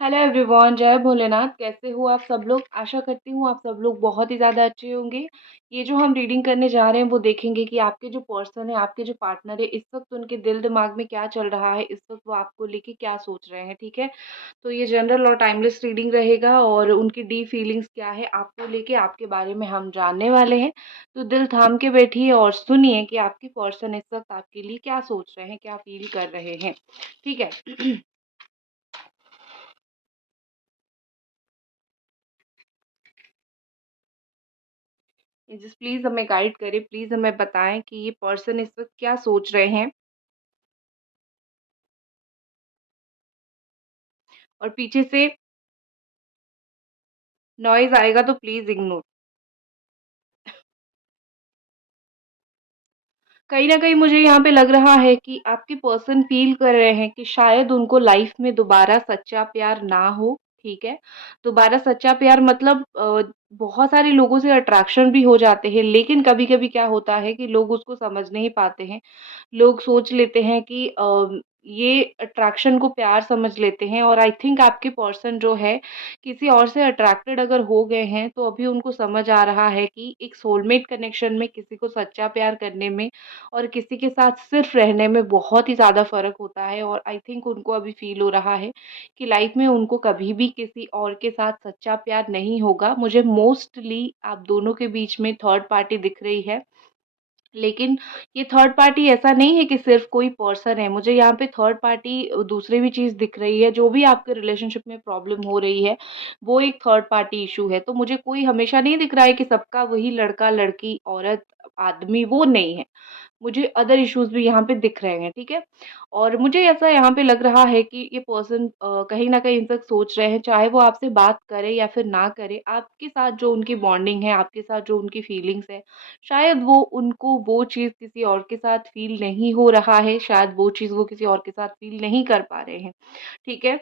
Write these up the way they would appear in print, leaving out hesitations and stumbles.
Hello everyone, जय भोलेनाथ। कैसे हो आप सब लोग? आशा करती हूँ आप सब लोग बहुत ही ज़्यादा अच्छे होंगे। ये जो हम रीडिंग करने जा रहे हैं वो देखेंगे कि आपके जो पर्सन है, आपके जो पार्टनर है, इस वक्त उनके दिल दिमाग में क्या चल रहा है, इस वक्त वो आपको लेके क्या सोच रहे हैं। ठीक है, तो ये जनरल और टाइमलेस रीडिंग रहेगा और उनकी डीप फीलिंग्स क्या है आपको लेके, आपके बारे में हम जानने वाले हैं। तो दिल थाम के बैठिए और सुनिए कि आपके पर्सन इस वक्त आपके लिए क्या सोच रहे हैं, क्या फील कर रहे हैं। ठीक है। जस्ट प्लीज हमें गाइड करें, प्लीज हमें बताएं कि ये पर्सन इस वक्त क्या सोच रहे हैं। और पीछे से नॉइज आएगा तो प्लीज इग्नोर। कहीं ना कहीं मुझे यहाँ पे लग रहा है कि आपके पर्सन फील कर रहे हैं कि शायद उनको लाइफ में दोबारा सच्चा प्यार ना हो। ठीक है, दोबारा सच्चा प्यार मतलब बहुत सारे लोगों से अट्रैक्शन भी हो जाते हैं, लेकिन कभी कभी क्या होता है कि लोग उसको समझ नहीं पाते हैं। लोग सोच लेते हैं कि ये अट्रैक्शन को प्यार समझ लेते हैं, और आई थिंक आपके पर्सन जो है किसी और से अट्रैक्टेड अगर हो गए हैं तो अभी उनको समझ आ रहा है कि एक सोलमेट कनेक्शन में, किसी को सच्चा प्यार करने में और किसी के साथ सिर्फ रहने में बहुत ही ज़्यादा फ़र्क होता है। और आई थिंक उनको अभी फ़ील हो रहा है कि लाइफ में उनको कभी भी किसी और के साथ सच्चा प्यार नहीं होगा। मुझे मोस्टली आप दोनों के बीच में थर्ड पार्टी दिख रही है, लेकिन ये थर्ड पार्टी ऐसा नहीं है कि सिर्फ कोई पर्सन है। मुझे यहाँ पे थर्ड पार्टी दूसरी भी चीज़ दिख रही है। जो भी आपके रिलेशनशिप में प्रॉब्लम हो रही है वो एक थर्ड पार्टी इशू है। तो मुझे कोई हमेशा नहीं दिख रहा है कि सबका वही लड़का लड़की औरत आदमी, वो नहीं है। मुझे अदर इश्यूज भी यहाँ पे दिख रहे हैं। ठीक है, और मुझे ऐसा यहाँ पे लग रहा है कि ये पर्सन कहीं ना कहीं इन तक सोच रहे हैं, चाहे वो आपसे बात करे या फिर ना करे, आपके साथ जो उनकी बॉन्डिंग है, आपके साथ जो उनकी फीलिंग्स है, शायद वो उनको वो चीज़ किसी और के साथ फील नहीं हो रहा है, शायद वो चीज़ वो किसी और के साथ फील नहीं कर पा रहे हैं। ठीक है,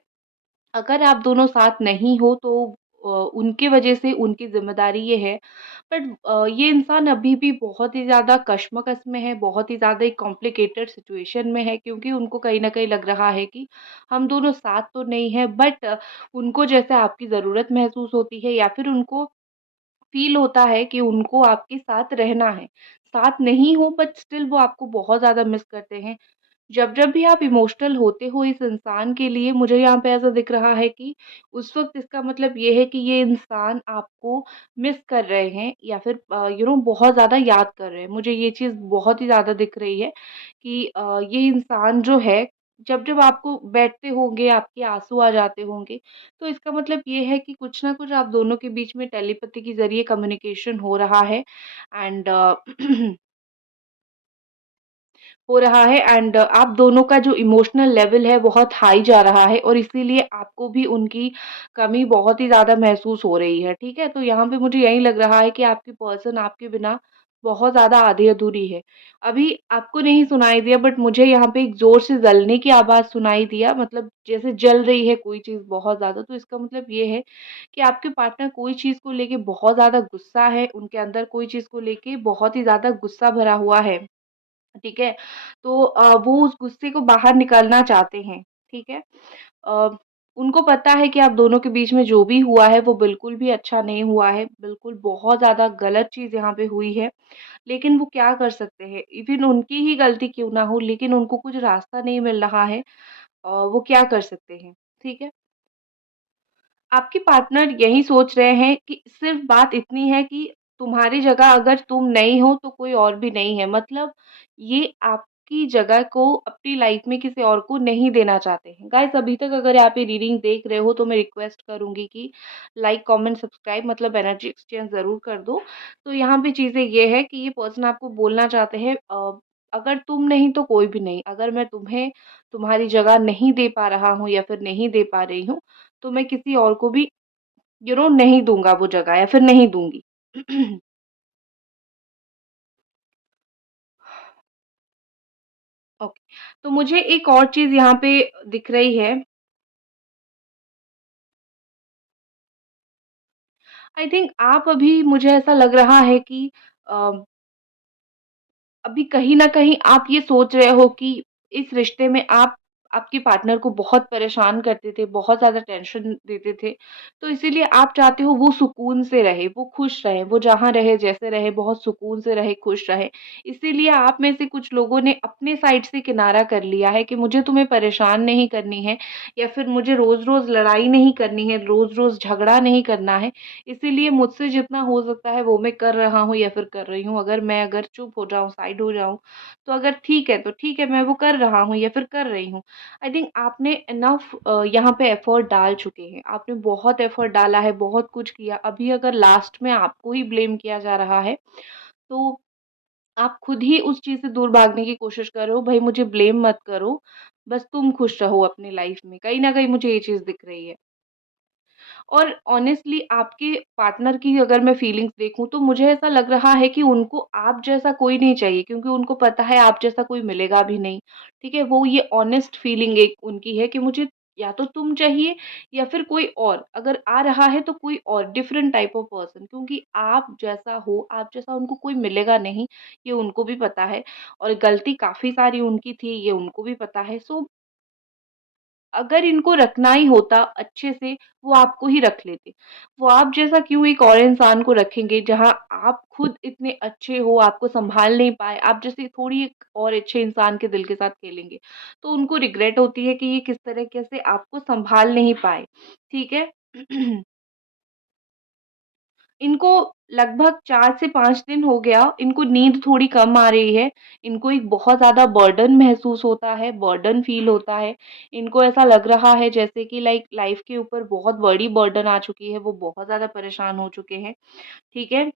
अगर आप दोनों साथ नहीं हो तो उनकी वजह से उनकी ज़िम्मेदारी ये है। बट ये इंसान अभी भी बहुत ही ज़्यादा कशमकश में है, बहुत ही ज़्यादा एक कॉम्प्लिकेटेड सिचुएशन में है, क्योंकि उनको कहीं न कहीं लग रहा है कि हम दोनों साथ तो नहीं हैं, बट उनको जैसे आपकी ज़रूरत महसूस होती है, या फिर उनको फ़ील होता है कि उनको आपके साथ रहना है। साथ नहीं हो बट स्टिल वो आपको बहुत ज़्यादा मिस करते हैं। जब-जब भी आप इमोशनल होते हो इस इंसान के लिए, मुझे यहाँ पे ऐसा दिख रहा है कि उस वक़्त इसका मतलब ये है कि ये इंसान आपको मिस कर रहे हैं, या फिर बहुत ज़्यादा याद कर रहे हैं। मुझे ये चीज़ बहुत ही ज़्यादा दिख रही है कि ये इंसान जो है, जब-जब आपको बैठते होंगे, आपके आँसू आ जाते होंगे, तो इसका मतलब ये है कि कुछ ना कुछ आप दोनों के बीच में टेलीपैथी के ज़रिए कम्युनिकेशन एंड एंड आप दोनों का जो इमोशनल लेवल है बहुत हाई जा रहा है, और इसीलिए आपको भी उनकी कमी बहुत ही ज़्यादा महसूस हो रही है। ठीक है? तो यहाँ पे मुझे यही लग रहा है कि आपकी पर्सन आपके बिना बहुत ज़्यादा आधी-अधूरी है। अभी आपको नहीं सुनाई दिया, बट मुझे यहाँ पे एक ज़ोर से जलने की आवाज़ सुनाई दिया, मतलब जैसे जल रही है कोई चीज़ बहुत ज़्यादा। तो इसका मतलब ये है कि आपके पार्टनर कोई चीज़ को लेके बहुत ज़्यादा गुस्सा है, उनके अंदर कोई चीज़ को लेके बहुत ही ज़्यादा गुस्सा भरा हुआ है। ठीक है? तो वो उस गुस्से को बाहर निकालना चाहते हैं। ठीक है? अ, उनको पता है कि आप दोनों के बीच में जो भी हुआ है वो बिल्कुल भी अच्छा नहीं हुआ है, बिल्कुल बहुत ज़्यादा गलत चीज़ यहाँ पे हुई है। लेकिन वो क्या कर सकते हैं? इवन उनकी ही गलती क्यों ना हो, लेकिन उनको कुछ रास्ता नहीं मिल रहा है। वो क्या कर सकते हैं? ठीक है? आपके पार्टनर यही सोच रहे हैं कि सिर्फ़ बात इतनी है कि तुम्हारी जगह अगर तुम नहीं हो तो कोई और भी नहीं है। मतलब ये आपकी जगह को अपनी लाइफ़ में किसी और को नहीं देना चाहते हैं। गाइज़, अभी तक अगर आप ये रीडिंग देख रहे हो तो मैं रिक्वेस्ट करूँगी कि लाइक, कमेंट, सब्सक्राइब मतलब एनर्जी एक्सचेंज ज़रूर कर दो। तो यहाँ पे चीज़ें ये है कि ये पर्सन आपको बोलना चाहते हैं, अगर तुम नहीं तो कोई भी नहीं। अगर मैं तुम्हें तुम्हारी जगह नहीं दे पा रहा हूँ या फिर नहीं दे पा रही हूँ, तो मैं किसी और को भी नहीं दूँगा वो जगह, या फिर नहीं दूँगी। ओके, तो मुझे एक और चीज़ यहाँ पे दिख रही है। आई थिंक आप अभी, मुझे ऐसा लग रहा है कि अ, अभी कहीं न कहीं आप ये सोच रहे हो कि इस रिश्ते में आप आपके पार्टनर को बहुत परेशान करते थे, बहुत ज़्यादा टेंशन देते थे। तो इसीलिए आप चाहते हो वो सुकून से रहे, वो खुश रहे, वो जहाँ रहे, जैसे रहे, बहुत सुकून से रहे, खुश रहे। इसीलिए आप में से कुछ लोगों ने अपने साइड से किनारा कर लिया है कि मुझे तुम्हें परेशान नहीं करनी है या फिर मुझे रोज़-रोज़ लड़ाई नहीं करनी है, रोज़-रोज़ झगड़ा नहीं करना है। इसीलिए मुझसे जितना हो सकता है वो मैं कर रहा हूँ या फिर कर रही हूँ। अगर चुप हो जाऊँ, साइड हो जाऊँ, तो अगर ठीक है, तो ठीक है, मैं वो कर रहा हूँ या फिर कर रही हूँ। आई थिंक आपने इनफ यहाँ पे एफर्ट डाल चुके हैं। आपने बहुत एफर्ट डाला है, बहुत कुछ किया। अभी अगर लास्ट में आपको ही ब्लेम किया जा रहा है, तो आप खुद ही उस चीज़ से दूर भागने की कोशिश कर रहे हो। भई मुझे ब्लेम मत करो, बस तुम खुश रहो अपनी लाइफ़ में। कहीं न कहीं मुझे ये चीज़ दिख रही है। और ऑनेस्टली आपके पार्टनर की अगर मैं फीलिंग्स देखूँ तो मुझे ऐसा लग रहा है कि उनको आप जैसा कोई नहीं चाहिए, क्योंकि उनको पता है आप जैसा कोई मिलेगा भी नहीं, ठीक है? वो ये ऑनेस्ट फीलिंग एक उनकी है कि मुझे या तो तुम चाहिए या फिर कोई और, अगर आ रहा है तो कोई और डिफरेंट टाइप ऑफ पर्सन, क्योंकि आप जैसा हो, आप जैसा उनको कोई मिलेगा नहीं, ये उनको भी पता है और गलती काफ़ी सारी उनकी थी, ये उनको भी पता है। सो अगर इनको रखना ही होता अच्छे से, वो आपको ही रख लेते। वो आप जैसा क्यों एक और इंसान को रखेंगे जहाँ आप खुद इतने अच्छे हो, आपको सँभाल नहीं पाए, आप जैसे थोड़ी एक और अच्छे इंसान के दिल के साथ खेलेंगे। तो उनको रिग्रेट होती है कि ये किस तरीके से आपको सँभाल नहीं पाए, ठीक है? इनको लगभग 4 से 5 दिन हो गया, इनको नींद थोड़ी कम आ रही है, इनको एक बहुत ज़्यादा बर्डन महसूस होता है, बर्डन फ़ील होता है। इनको ऐसा लग रहा है जैसे कि लाइक लाइफ़ के ऊपर बहुत बड़ी बर्डन आ चुकी है, वो बहुत ज़्यादा परेशान हो चुके हैं, ठीक है?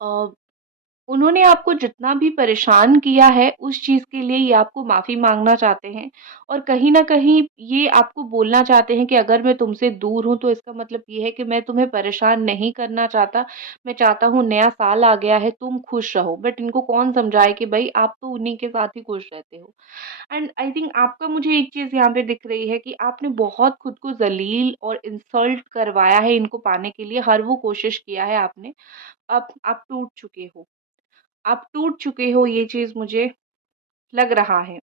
अ उन्होंने आपको जितना भी परेशान किया है, उस चीज़ के लिए ये आपको माफ़ी माँगना चाहते हैं और कहीं न कहीं ये आपको बोलना चाहते हैं कि अगर मैं तुमसे दूर हूँ, तो इसका मतलब ये है कि मैं तुम्हें परेशान नहीं करना चाहता। मैं चाहता हूँ नया साल आ गया है, तुम खुश रहो। बट इनको कौन समझाए कि भई आप तो उन्हीं के साथ ही खुश रहते हो। एंड आई थिंक आपका मुझे एक चीज़ यहाँ पे दिख रही है कि आपने बहुत खुद को ज़लील और इंसल्ट करवाया है इनको पाने के लिए, हर वो कोशिश किया है आपने। अब आप टूट चुके हो। आप टूट चुके हो, ये चीज़ मुझे लग रहा है।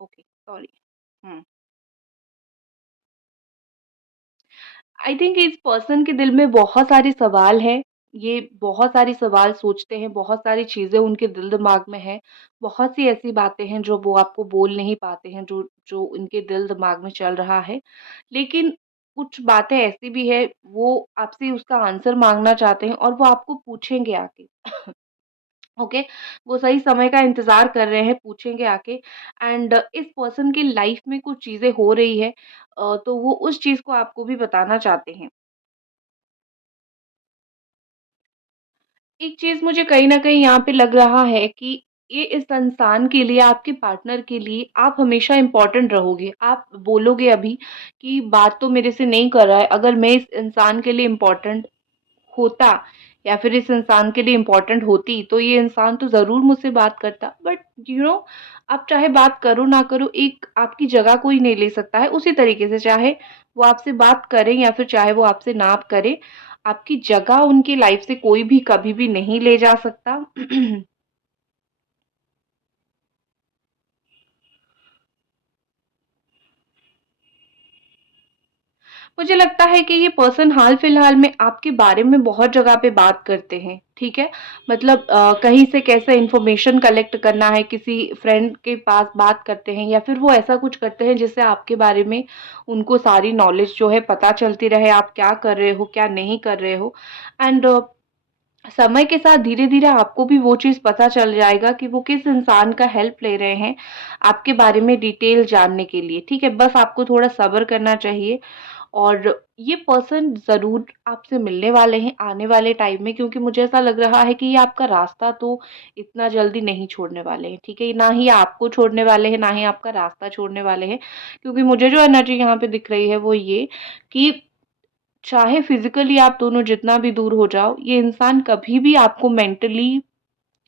Okay, sorry. Hmm. I think इस पर्सन के दिल में बहुत सारे सवाल हैं। ये बहुत सारी सवाल सोचते हैं, बहुत सारी चीज़ें उनके दिल-दिमाग में हैं। बहुत सी ऐसी बातें हैं जो वो आपको बोल नहीं पाते हैं, जो जो उनके दिल-दिमाग में चल रहा है। लेकिन कुछ बातें ऐसी भी हैं, वो आपसे उसका आंसर माँगना चाहते हैं और वो आपको पूछेंगे आके। ओके, वो सही समय का इंतज़ार कर रहे हैं, पूछेंगे आके। एंड इस पर्सन की लाइफ में कुछ चीज़ें हो रही है, तो वो उस चीज़ को आपको भी बताना चाहते हैं। एक चीज़ मुझे कहीं न कहीं यहाँ पे लग रहा है कि ये इस इंसान के लिए, आपके पार्टनर के लिए आप हमेशा इम्पोर्टेंट रहोगे। आप बोलोगे अभी कि बात तो मेरे से नहीं कर रहा है, अगर मैं इस इंसान के लिए इम्पोर्टेंट होता या फिर इस इंसान के लिए इम्पोर्टेंट होती, तो ये इंसान तो ज़रूर मुझसे बात करता। बट आप चाहे बात करो ना करो, एक आपकी जगह कोई नहीं ले सकता है। उसी तरीके से चाहे वो आपसे बात करें या फिर चाहे वो आपसे ना करे, आपकी जगह उनकी लाइफ़ से कोई भी कभी भी नहीं ले जा सकता। मुझे लगता है कि ये पर्सन हाल-फिलहाल में आपके बारे में बहुत जगह पे बात करते हैं, ठीक है? मतलब कहीं से कैसे इन्फॉर्मेशन कलेक्ट करना है, किसी फ्रेंड के पास बात करते हैं या फिर वो ऐसा कुछ करते हैं जिससे आपके बारे में उनको सारी नॉलेज जो है पता चलती रहे, आप क्या कर रहे हो, क्या नहीं कर रहे हो। एंड समय के साथ धीरे-धीरे आपको भी वो चीज़ पता चल जाएगा कि वो किस इंसान का हेल्प ले रहे हैं, आपके बारे में डिटेल जानने के लिए, ठीक है? बस आपको थोड़ा सब्र करना चाहिए और ये पर्सन ज़रूर आपसे मिलने वाले हैं आने वाले टाइम में, क्योंकि मुझे ऐसा लग रहा है कि ये आपका रास्ता तो इतना जल्दी नहीं छोड़ने वाले हैं, ठीक है? ना ही आपको छोड़ने वाले हैं, ना ही आपका रास्ता छोड़ने वाले हैं, क्योंकि मुझे जो एनर्जी यहाँ पे दिख रही है वो ये कि चाहे फिज़िकली आप दोनों जितना भी दूर हो जाओ, ये इंसान कभी भी आपको मेंटली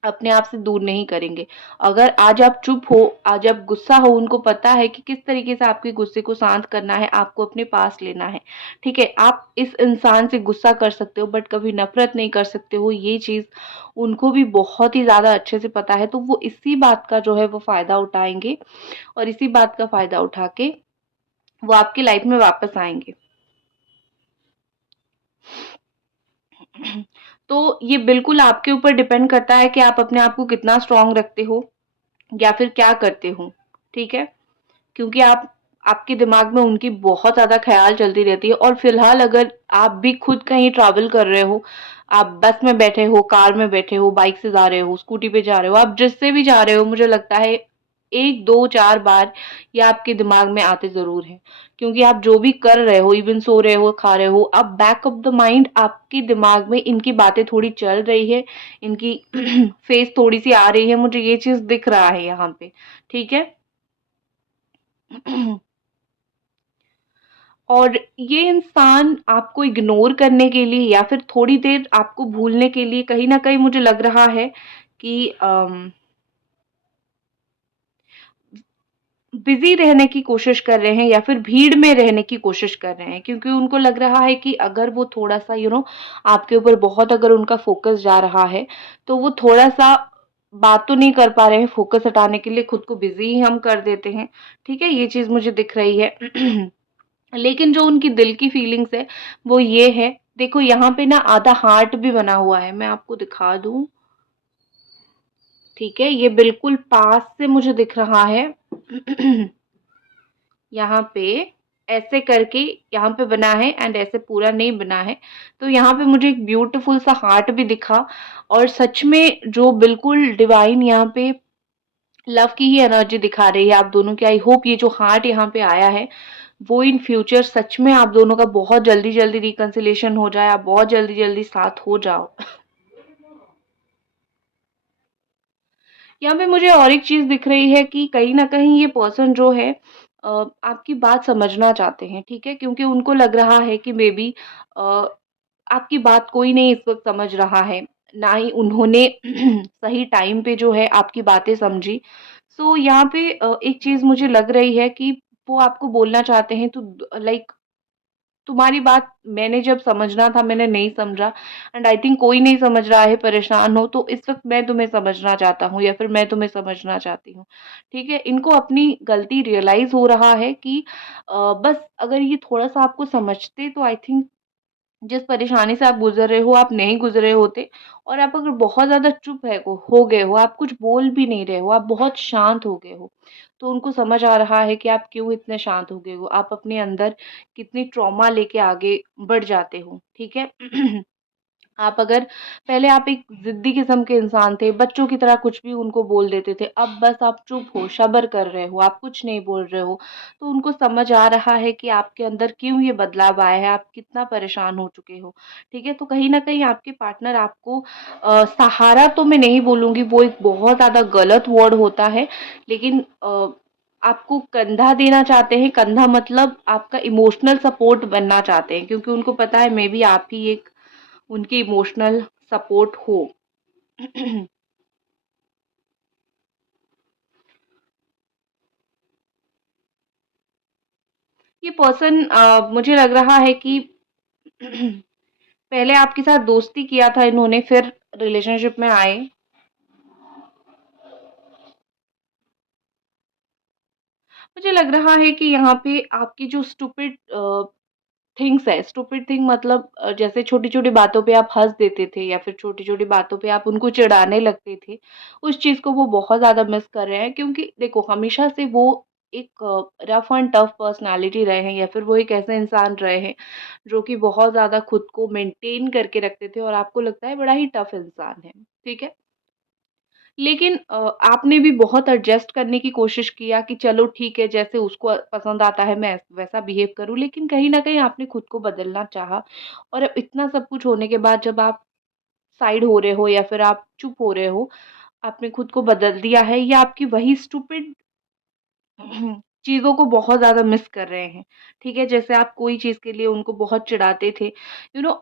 अपने आप से दूर नहीं करेंगे। अगर आज आप चुप हो, आज आप गुस्सा हो, उनको पता है कि किस तरीके से आपके गुस्से को शांत करना है, आपको अपने पास लेना है, ठीक है? आप इस इंसान से गुस्सा कर सकते हो बट कभी नफ़रत नहीं कर सकते हो, ये चीज़ उनको भी बहुत ही ज़्यादा अच्छे से पता है। तो वो इसी बात का जो है वो फ़ायदा उठाएँगे और इसी बात का फ़ायदा उठा के वो आपकी लाइफ़ में वापस आएँगे। तो ये बिल्कुल आपके ऊपर डिपेंड करता है कि आप अपने आप को कितना स्ट्रॉन्ग रखते हो या फिर क्या करते हो, ठीक है? क्योंकि आपके दिमाग में उनकी बहुत ज़्यादा ख़्याल चलती रहती है और फ़िलहाल अगर आप भी खुद कहीं ट्रैवल कर रहे हो, आप बस में बैठे हो, कार में बैठे हो, बाइक से जा रहे हो, स्कूटी पे जा रहे हो, आप जिससे भी जा रहे हो, मुझे लगता है 1, 2, 4 बार ये आपके दिमाग में आते ज़रूर हैं। क्योंकि आप जो भी कर रहे हो, इवन सो रहे हो, खा रहे हो, अब बैक ऑफ द माइंड आपके दिमाग में इनकी बातें थोड़ी चल रही है, इनकी फेस थोड़ी-सी आ रही है, मुझे ये चीज़ दिख रहा है यहाँ पे, ठीक है? और ये इंसान आपको इग्नोर करने के लिए या फिर थोड़ी देर आपको भूलने के लिए कहीं न कहीं मुझे लग रहा है कि बिज़ी रहने की कोशिश कर रहे हैं या फिर भीड़ में रहने की कोशिश कर रहे हैं क्योंकि उनको लग रहा है कि अगर वो थोड़ा-सा आपके ऊपर बहुत अगर उनका फ़ोकस जा रहा है, तो वो थोड़ा-सा बात तो नहीं कर पा रहे हैं, फ़ोकस हटाने के लिए खुद को बिज़ी ही हम कर देते हैं, ठीक है? ये चीज़ मुझे दिख रही है। लेकिन जो उनकी दिल की फीलिंग्स है, वो ये है, देखो यहाँ पे ना आधा हार्ट भी बना हुआ है, मैं आपको दिखा दूँ, ठीक है? ये बिल्कुल पास से मुझे दिख रहा है। यहाँ पे ऐसे करके यहाँ पे बना है एंड ऐसे पूरा नहीं बना है। तो यहाँ पे मुझे एक ब्यूटीफुल सा हार्ट भी दिखा और सच में जो बिल्कुल डिवाइन यहाँ पे लव की ही एनर्जी दिखा रही है आप दोनों की। आई होप ये जो हार्ट यहाँ पे आया है वो इन फ्यूचर सच में आप दोनों का बहुत जल्दी-जल्दी रिकंसिलिएशन हो जाए, आप बहुत जल्दी-जल्दी साथ हो जाओ। यहाँ पे मुझे और एक चीज़ दिख रही है कि कहीं न कहीं ये पर्सन जो है आपकी बात समझना चाहते हैं, ठीक है? क्योंकि उनको लग रहा है कि मेबी अ, आपकी बात कोई नहीं इस वक़्त समझ रहा है, ना ही उन्होंने सही टाइम पे जो है आपकी बातें समझी। सो यहाँ पे एक चीज़ मुझे लग रही है कि वो आपको बोलना चाहते हैं तो लाइक तुम्हारी बात मैंने जब समझना था मैंने नहीं समझा एंड आई थिंक कोई नहीं समझ रहा है, परेशान हो तो इस वक़्त मैं तुम्हें समझना चाहता हूँ या फिर मैं तुम्हें समझना चाहती हूँ। ठीक है? इनको अपनी गलती रियलाइज़ हो रहा है कि बस अगर ये थोड़ा-सा आपको समझते तो आई थिंक जिस परेशानी से आप गुज़र रहे हो, आप नहीं गुज़रे होते और आप अगर बहुत ज़्यादा चुप है को हो गए हो, आप कुछ बोल भी नहीं रहे हो, आप बहुत शांत हो गए हो, तो उनको समझ आ रहा है कि आप क्यों इतने शांत हो गए हो। आप अपने अंदर कितनी ट्रॉमा लेके आगे बढ़ जाते हो, ठीक है? आप अगर पहले आप एक ज़िद्दी किस्म के इंसान थे, बच्चों की तरह कुछ भी उनको बोल देते थे, अब बस आप चुप हो, सब्र कर रहे हो, आप कुछ नहीं बोल रहे हो, तो उनको समझ आ रहा है कि आपके अंदर क्यों ये बदलाव आया है, आप कितना परेशान हो चुके हो, ठीक है? तो कहीं न कहीं आपके पार्टनर आपको सहारा तो मैं नहीं बोलूँगी, वो एक बहुत ज़्यादा गलत वर्ड होता है, लेकिन आपको कंधा देना चाहते हैं, कंधा मतलब आपका इमोशनल सपोर्ट बनना चाहते हैं क्योंकि उनको पता है मेबी आप ही एक उनकी इमोशनल सपोर्ट हो। ये पर्सन मुझे लग रहा है कि पहले आपके साथ दोस्ती किया था इन्होंने फिर रिलेशनशिप में आए। मुझे लग रहा है कि यहाँ पे आपकी जो स्टूपिड थिंग्स है, स्टूपिड थिंग मतलब जैसे छोटी-छोटी बातों पे आप हँस देते थे या फिर छोटी-छोटी बातों पे आप उनको चिढ़ाने लगते थे, उस चीज़ को वो बहुत ज़्यादा मिस कर रहे हैं क्योंकि देखो हमेशा से वो एक रफ एंड टफ पर्सनैलिटी रहे हैं या फिर वो एक ऐसे इंसान रहे हैं, जो कि बहुत ज़्यादा खुद को मेंटेन करके रखते थे और आपको लगता है बड़ा ही टफ इंसान है, ठीक है? लेकिन आपने भी बहुत एडजस्ट करने की कोशिश किया कि चलो ठीक है जैसे उसको पसंद आता है मैं वैसा बिहेव करूँ, लेकिन कहीं न कहीं आपने खुद को बदलना चाहा और अब इतना सब कुछ होने के बाद जब आप साइड हो रहे हो या फिर आप चुप हो रहे हो, आपने खुद को बदल दिया है या आपकी वही स्टूपिड चीज़ों को बहुत ज़्यादा मिस कर रहे हैं, ठीक है? जैसे आप कोई चीज़ के लिए उनको बहुत चिढ़ाते थे,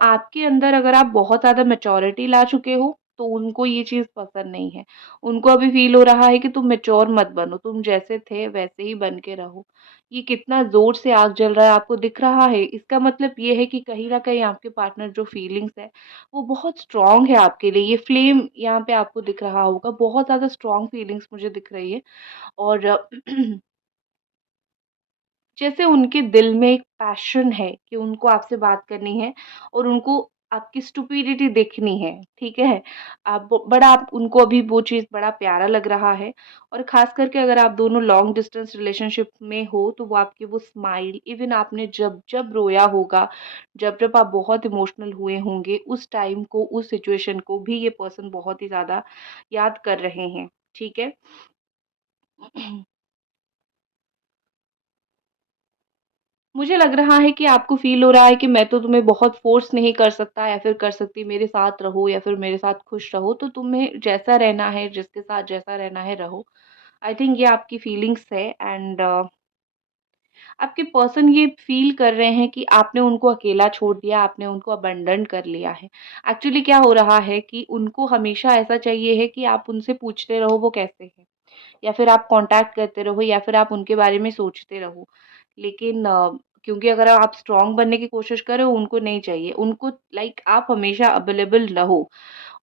आपके अंदर अगर आप बहुत ज़्यादा मैच्योरिटी ला चुके हो, तो उनको ये चीज़ पसंद नहीं है। उनको अभी फ़ील हो रहा है कि तुम मैच्योर मत बनो, तुम जैसे थे वैसे ही बन के रहो। ये कितना ज़ोर से आग जल रहा है आपको दिख रहा है, इसका मतलब ये है कि कहीं न कहीं आपके पार्टनर जो फीलिंग्स है, वो बहुत स्ट्रॉन्ग है आपके लिए। ये फ्लेम यहाँ पे आपको दिख रहा होगा, बहुत ज़्यादा स्ट्रॉन्ग फीलिंग्स मुझे दिख रही है। और जैसे उनके दिल में एक पैशन है कि उनको आपसे बात करनी है और उनको आपकी स्टुपिडिटी देखनी है, ठीक है? आप बड़ा आप उनको अभी वो चीज़ बड़ा प्यारा लग रहा है और ख़ास करके अगर आप दोनों लॉन्ग डिस्टेंस रिलेशनशिप में हो, तो वो आपकी वो स्माइल इवन आपने जब-जब रोया होगा, जब-जब आप बहुत इमोशनल हुए होंगे, उस टाइम को, उस सिचुएशन को भी ये पर्सन बहुत ही ज़्यादा याद कर रहे हैं, ठीक है? मुझे लग रहा है कि आपको फ़ील हो रहा है कि मैं तो तुम्हें बहुत फ़ोर्स नहीं कर सकता या फिर कर सकती, मेरे साथ रहो या फिर मेरे साथ खुश रहो, तो तुम्हें जैसा रहना है, जिसके साथ जैसा रहना है रहो। आई थिंक ये आपकी फीलिंग्स है एंड आपके पर्सन ये फ़ील कर रहे हैं कि आपने उनको अकेला छोड़ दिया, आपने उनको अबैंडन कर लिया है। एक्चुअली क्या हो रहा है कि उनको हमेशा ऐसा चाहिए है कि आप उनसे पूछते रहो वो कैसे हैं। या फिर आप कॉन्टैक्ट करते रहो या फिर आप उनके बारे में सोचते रहो। लेकिन क्योंकि अगर आप स्ट्रॉन्ग बनने की कोशिश कर रहे हो, उनको नहीं चाहिए। उनको लाइक आप हमेशा अवेलेबल रहो।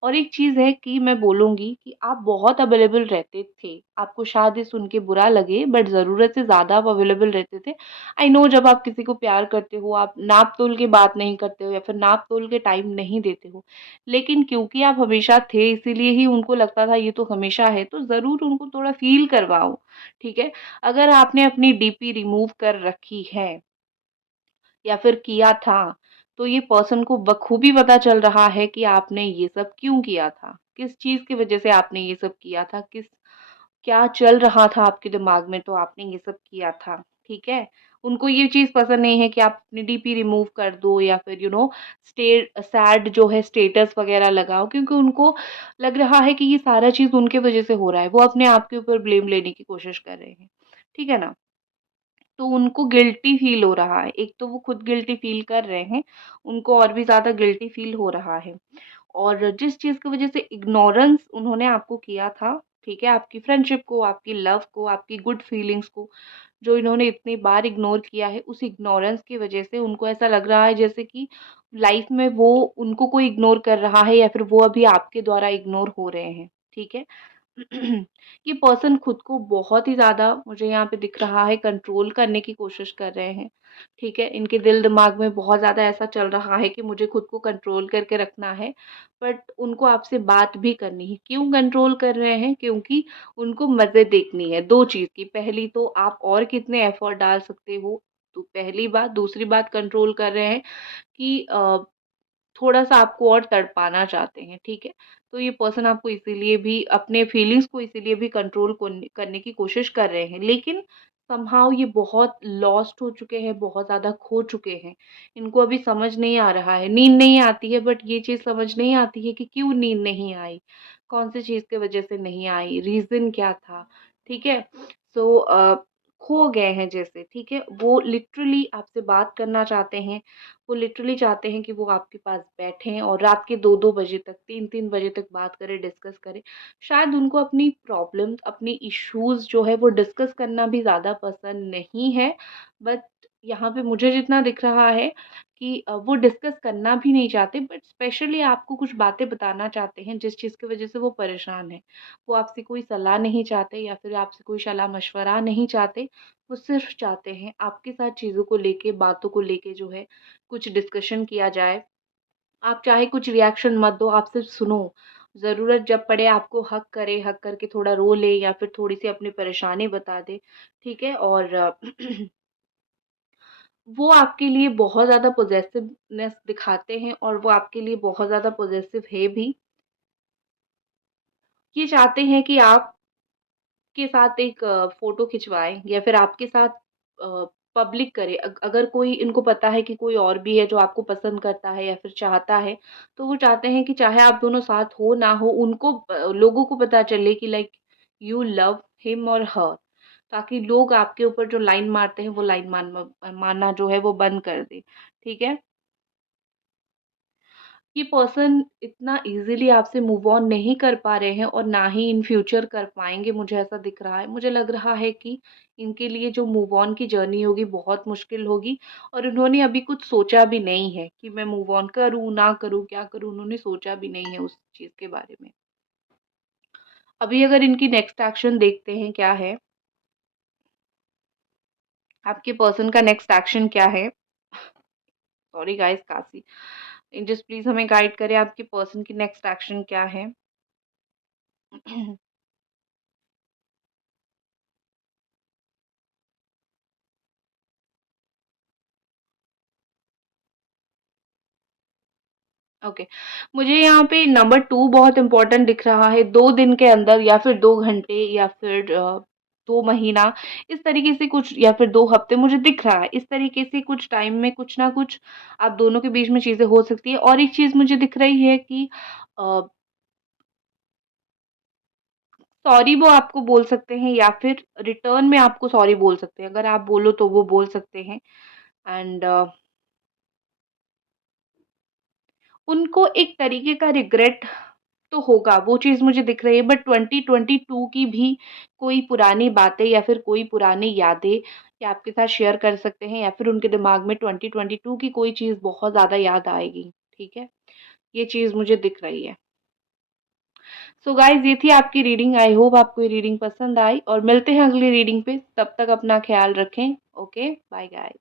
और एक चीज़ है कि मैं बोलूँगी कि आप बहुत अवेलेबल रहते थे। आपको शायद ये सुन के बुरा लगे बट ज़रूरत से ज़्यादा आप अवेलेबल रहते थे। आई नो जब आप किसी को प्यार करते हो, आप नाप-तोल के बात नहीं करते हो या फिर नाप-तोल के टाइम नहीं देते हो। लेकिन क्योंकि आप हमेशा थे इसीलिए ही उनको लगता था ये तो हमेशा है, तो ज़रूर उनको थोड़ा फ़ील करवाओ, ठीक है? अगर आपने अपनी डीपी रिमूव कर रखी है या फिर किया था, तो ये पर्सन को बखूबी पता चल रहा है कि आपने ये सब क्यों किया था? किस चीज़ की वज़ह से आपने ये सब किया था? क्या चल रहा था आपके दिमाग में तो आपने ये सब किया था, ठीक है? उनको ये चीज़ पसंद नहीं है कि आप अपनी डीपी रिमूव कर दो या फिर सैड जो है स्टेटस वग़ैरह लगाओ क्योंकि उनको लग रहा है कि ये सारा चीज़ उनकी वज़ह से हो रहा है। वो अपने आप के ऊपर ब्लेम लेने की कोशिश कर रहे हैं, ठीक है ना? तो उनको गिल्टी फ़ील हो रहा है। एक तो वो खुद गिल्टी फ़ील कर रहे हैं, उनको और भी ज़्यादा गिल्टी फ़ील हो रहा है। और जिस चीज़ की वज़ह से इग्नोरेंस उन्होंने आपको किया था, ठीक है? आपकी फ्रेंडशिप को, आपकी लव को, आपकी गुड फीलिंग्स को, जो इन्होंने इतनी बार इग्नोर किया है, उस इग्नोरेंस की वज़ह से उनको ऐसा लग रहा है जैसे कि लाइफ़ में वो उनको कोई इग्नोर कर रहा है या फिर वो अभी आपके द्वारा इग्नोर हो रहे हैं, ठीक है? ये पर्सन खुद को बहुत ही ज़्यादा मुझे यहाँ पे दिख रहा है कंट्रोल करने की कोशिश कर रहे हैं, ठीक है? इनके दिल-दिमाग में बहुत ज़्यादा ऐसा चल रहा है कि मुझे खुद को कंट्रोल करके रखना है, बट उनको आपसे बात भी करनी है। क्यों कंट्रोल कर रहे हैं? क्योंकि उनको मज़े देखनी है 2 चीज़ की, पहली तो आप और कितने एफर्ट डाल सकते हो, तो पहली बात, दूसरी बात कंट्रोल कर रहे हैं कि थोड़ा-सा आपको और तड़पाना चाहते हैं, ठीक है? तो ये पर्सन आपको इसीलिए भी अपने फीलिंग्स को इसीलिए भी कंट्रोल करने की कोशिश कर रहे हैं, लेकिन समहाउ ये बहुत लॉस्ट हो चुके हैं, बहुत ज़्यादा खो चुके हैं। इनको अभी समझ नहीं आ रहा है, नींद नहीं आती है बट ये चीज़ समझ नहीं आती है कि क्यों नींद नहीं आई? कौन-सी चीज़ की वज़ह से नहीं आई? रीज़न क्या था? ठीक है? सो खो गए हैं जैसे, ठीक है? वो लिटरली आपसे बात करना चाहते हैं, वो लिटरली चाहते हैं कि वो आपके पास बैठें और रात के 2-2 बजे तक, 3-3 बजे तक बात करें, डिस्कस करें। शायद उनको अपनी प्रॉब्लम्स, अपनी इश्यूज़ जो है वो डिस्कस करना भी ज़्यादा पसंद नहीं है। बट यहाँ पे मुझे जितना दिख रहा है कि वो डिस्कस करना भी नहीं चाहते बट स्पेशली आपको कुछ बातें बताना चाहते हैं जिस चीज़ की वज़ह से वो परेशान हैं। वो आपसे कोई सलाह नहीं चाहते या फिर आपसे कोई सलाह-मशवरा नहीं चाहते। वो सिर्फ़ चाहते हैं आपके साथ चीज़ों को लेके, बातों को लेके जो है कुछ डिस्कशन किया जाए। आप चाहे कुछ रिएक्शन मत दो, आप सिर्फ़ सुनो। ज़रूरत जब पड़े आपको हग करे, हग करके थोड़ा रो ले या फिर थोड़ी-सी अपनी परेशानी बता दे, ठीक है? और वो आपके लिए बहुत ज़्यादा पॉज़ेसिवनेस दिखाते हैं और वो आपके लिए बहुत ज़्यादा पॉज़ेसिव है भी। ये चाहते हैं कि आप के साथ एक फ़ोटो खिंचवाएँ या फिर आपके साथ पब्लिक करें। अगर कोई इनको पता है कि कोई और भी है जो आपको पसंद करता है या फिर चाहता है, तो वो चाहते हैं कि चाहे आप दोनों साथ हो ना हो, उनको लोगों को पता चले कि लाइक यू लव हिम और हर। ताकि लोग आपके ऊपर जो लाइन मारते हैं, वो लाइन मारना जो है वो बंद कर दें। ठीक है? ये पर्सन इतना ईज़िली आपसे मूव ऑन नहीं कर पा रहे हैं और ना ही इन फ्यूचर कर पाएँगे, मुझे ऐसा दिख रहा है। मुझे लग रहा है कि इनके लिए जो मूव ऑन की जर्नी होगी बहुत मुश्किल होगी और उन्होंने अभी कुछ सोचा भी नहीं है कि मैं मूव ऑन करूँ, ना करूँ, क्या करूँ? उन्होंने सोचा भी नहीं है उस चीज़ के बारे में। अभी अगर इनकी नेक्स्ट एक्शन देखते हैं क्या है, आपके पर्सन का नेक्स्ट एक्शन क्या है? सॉरी गाइस काफ़ी एंजल्स प्लीज़ हमें गाइड करें आपके पर्सन की नेक्स्ट एक्शन क्या है? ओके, मुझे यहाँ पे नंबर 2 बहुत इम्पोर्टेंट दिख रहा है, 2 दिन के अंदर या फिर 2 घंटे या फिर 2 महीना, इस तरीके से कुछ या फिर 2 हफ्ते मुझे दिख रहा है। इस तरीके से कुछ टाइम में कुछ ना कुछ आप दोनों के बीच में चीज़ें हो सकती है और एक चीज़ मुझे दिख रही है कि अ, सॉरी वो आपको बोल सकते हैं या फिर रिटर्न में आपको सॉरी बोल सकते हैं। अगर आप बोलो तो वो बोल सकते हैं एंड उनको एक तरीके का रिग्रेट तो होगा, वो चीज़ मुझे दिख रही है बट 2022 की भी कोई पुरानी बातें या फिर कोई पुरानी यादें ये आपके साथ शेयर कर सकते हैं या फिर उनके दिमाग में 2022 की कोई चीज़ बहुत ज़्यादा याद आएगी, ठीक है? ये चीज़ मुझे दिख रही है। सो गाइज़ ये थी आपकी रीडिंग, आई होप आपको ये रीडिंग पसंद आई और मिलते हैं अगली रीडिंग पे, तब तक अपना ख़्याल रखें। Okay, bye guys.